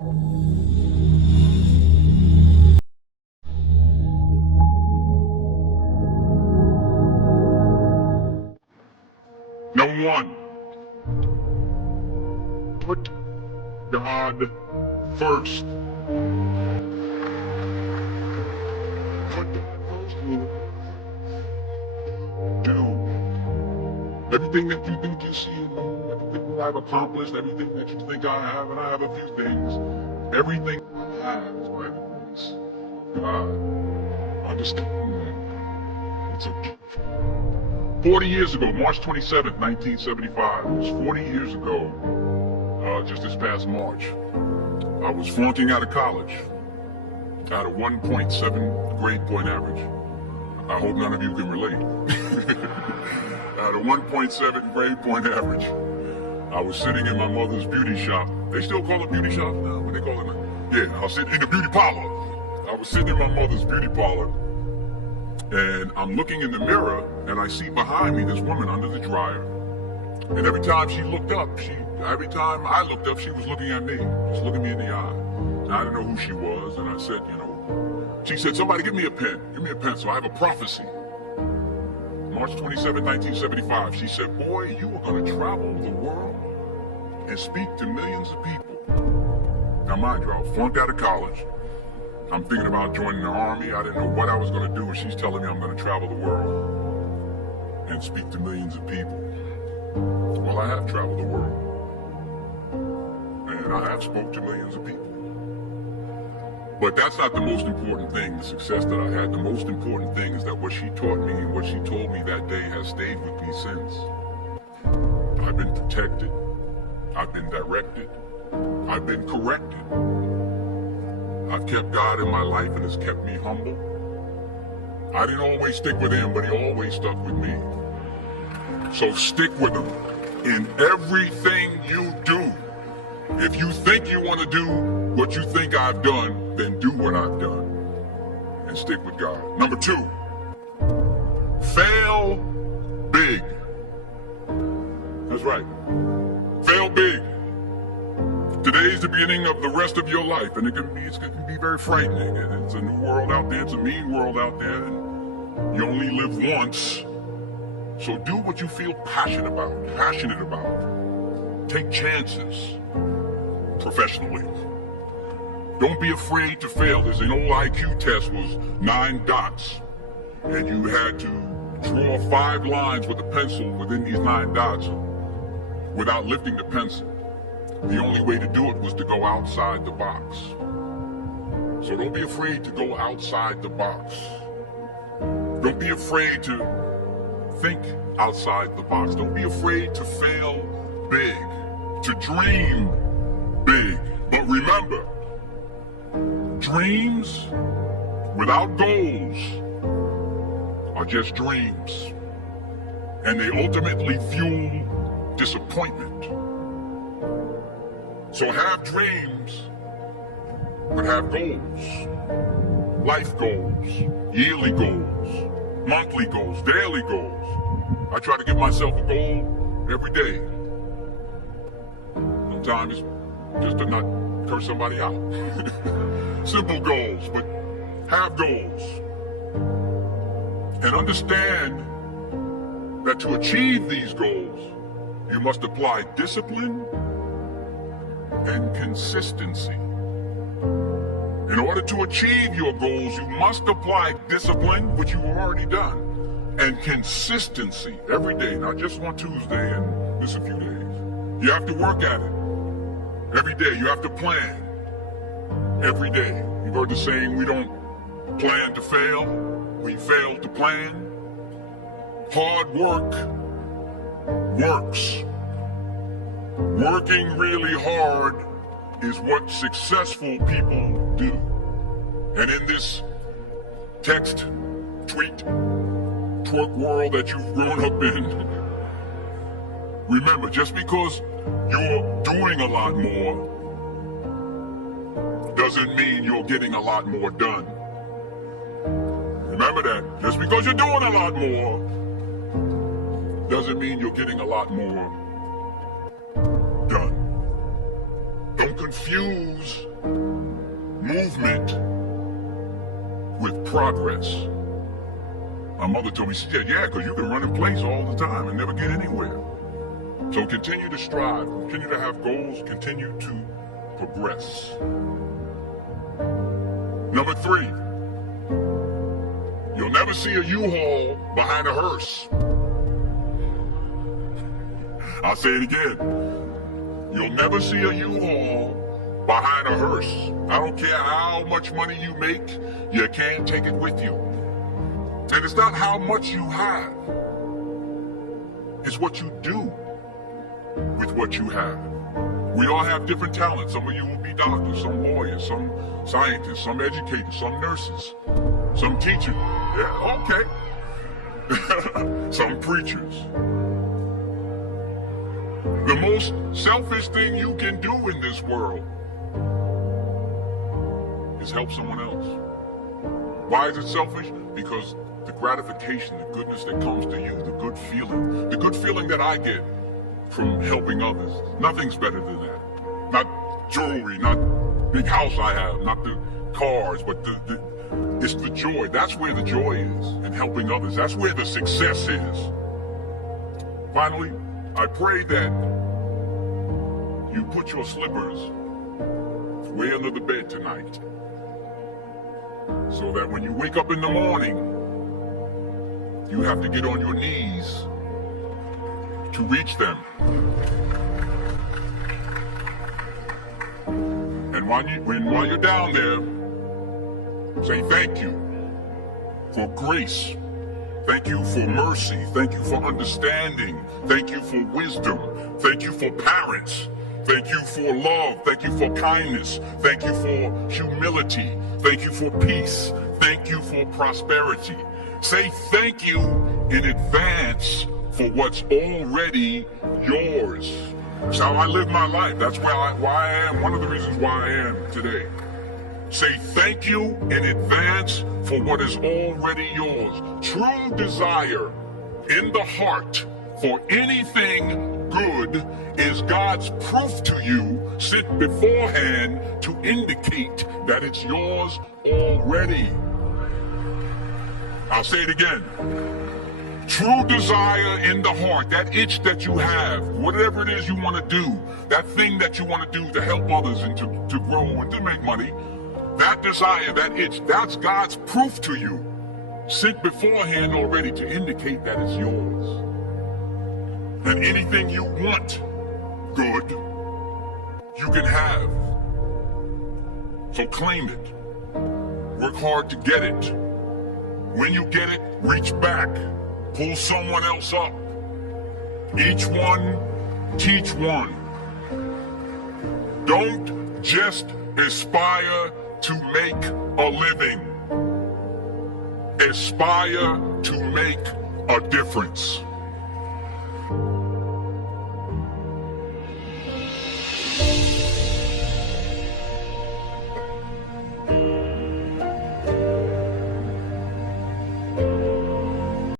Number one, put God first. Put God first. Do everything that you think you see, everything that I've accomplished, everything that you think I have, and I have a few things. Everything I have is by the grace of God. Understand that. It's a 40 years ago, March 27th, 1975, it was 40 years ago, just this past March, I was flunking out of college. I had a 1.7 grade point average. I hope none of you can relate. I had a 1.7 grade point average. I was sitting in my mother's beauty shop. They still call it beauty shop now? What they call it now? Yeah, I was sitting in the beauty parlor. I was sitting in my mother's beauty parlor, and I'm looking in the mirror, and I see behind me this woman under the dryer. And every time she looked up, every time I looked up, she was looking at me, just looking me in the eye. And I didn't know who she was, and I said, she said, somebody give me a pen. Give me a pencil. I have a prophecy. March 27, 1975, she said, boy, you are going to travel the world and speak to millions of people. Now, mind you, I flunked out of college. I'm thinking about joining the army. I didn't know what I was going to do, and she's telling me I'm going to travel the world and speak to millions of people. Well, I have traveled the world, and I have spoke to millions of people. But that's not the most important thing, the success that I had. The most important thing is that what she taught me and what she told me that day has stayed with me since. I've been protected. I've been directed. I've been corrected. I've kept God in my life, and it's kept me humble. I didn't always stick with him, but he always stuck with me. So stick with him in everything you do. If you think you want to do what you think I've done, then do what I've done and stick with God. Number two, fail big. That's right. Fail big. Today's the beginning of the rest of your life, and it can be very frightening. And it's a new world out there. It's a mean world out there, and you only live once. So do what you feel passionate about. Take chances professionally. Don't be afraid to fail. There's an old IQ test was 9 dots, and you had to draw 5 lines with a pencil within these 9 dots without lifting the pencil. The only way to do it was to go outside the box. So don't be afraid to go outside the box. Don't be afraid to think outside the box. Don't be afraid to fail big, to dream big. But remember, dreams without goals are just dreams, and they ultimately fuel disappointment. So have dreams, but have goals. Life goals, yearly goals, monthly goals, daily goals. I try to give myself a goal every day. Sometimes just to not curse somebody out. Simple goals, but have goals. And understand that to achieve these goals, you must apply discipline and consistency. In order to achieve your goals, you must apply discipline, which you've already done, and consistency every day, not just on Tuesday and just a few days. You have to work at it every day. You have to plan every day. You've heard the saying, we don't plan to fail, we fail to plan. Hard work works. Working really hard is what successful people do. And in this text, tweet, twerk world that you've grown up in, remember, just because you're doing a lot more doesn't mean you're getting a lot more done. Remember that. Just because you're doing a lot more doesn't mean you're getting a lot more done. Don't confuse movement with progress. My mother told me, she said, yeah, because you can run in place all the time and never get anywhere. So continue to strive, continue to have goals, continue to progress. Number 3, you'll never see a U-Haul behind a hearse. I'll say it again. You'll never see a U-Haul behind a hearse. I don't care how much money you make, you can't take it with you. And it's not how much you have, it's what you do with what you have. We all have different talents. Some of you will be doctors, some lawyers, some scientists, some educators, some nurses, some teachers. Yeah, okay. Some preachers. The most selfish thing you can do in this world is help someone else. Why is it selfish? Because the gratification, the goodness that comes to you, the good feeling that I get from helping others, nothing's better than that. Not jewelry, not big house I have, not the cars, but it's the joy. That's where the joy is, in helping others. That's where the success is. Finally, I pray that you put your slippers way under the bed tonight, so that when you wake up in the morning, you have to get on your knees to reach them. And while you're down there, say thank you for grace. Thank you for mercy. Thank you for understanding. Thank you for wisdom. Thank you for parents. Thank you for love. Thank you for kindness. Thank you for humility. Thank you for peace. Thank you for prosperity. Say thank you in advance for what's already yours. That's how I live my life. That's why I am. One of the reasons why I am today. Say thank you in advance for what is already yours. True desire in the heart for anything good is God's proof to you sent beforehand to indicate that it's yours already. I'll say it again. True desire in the heart, that itch that you have, whatever it is you want to do, that thing that you want to do to help others and to grow and to make money, that desire, that itch, that's God's proof to you, sent beforehand already to indicate that it's yours. And anything you want good, you can have. So claim it. Work hard to get it. When you get it, reach back. Pull someone else up. Each one, teach one. Don't just aspire to make a living. Aspire to make a difference.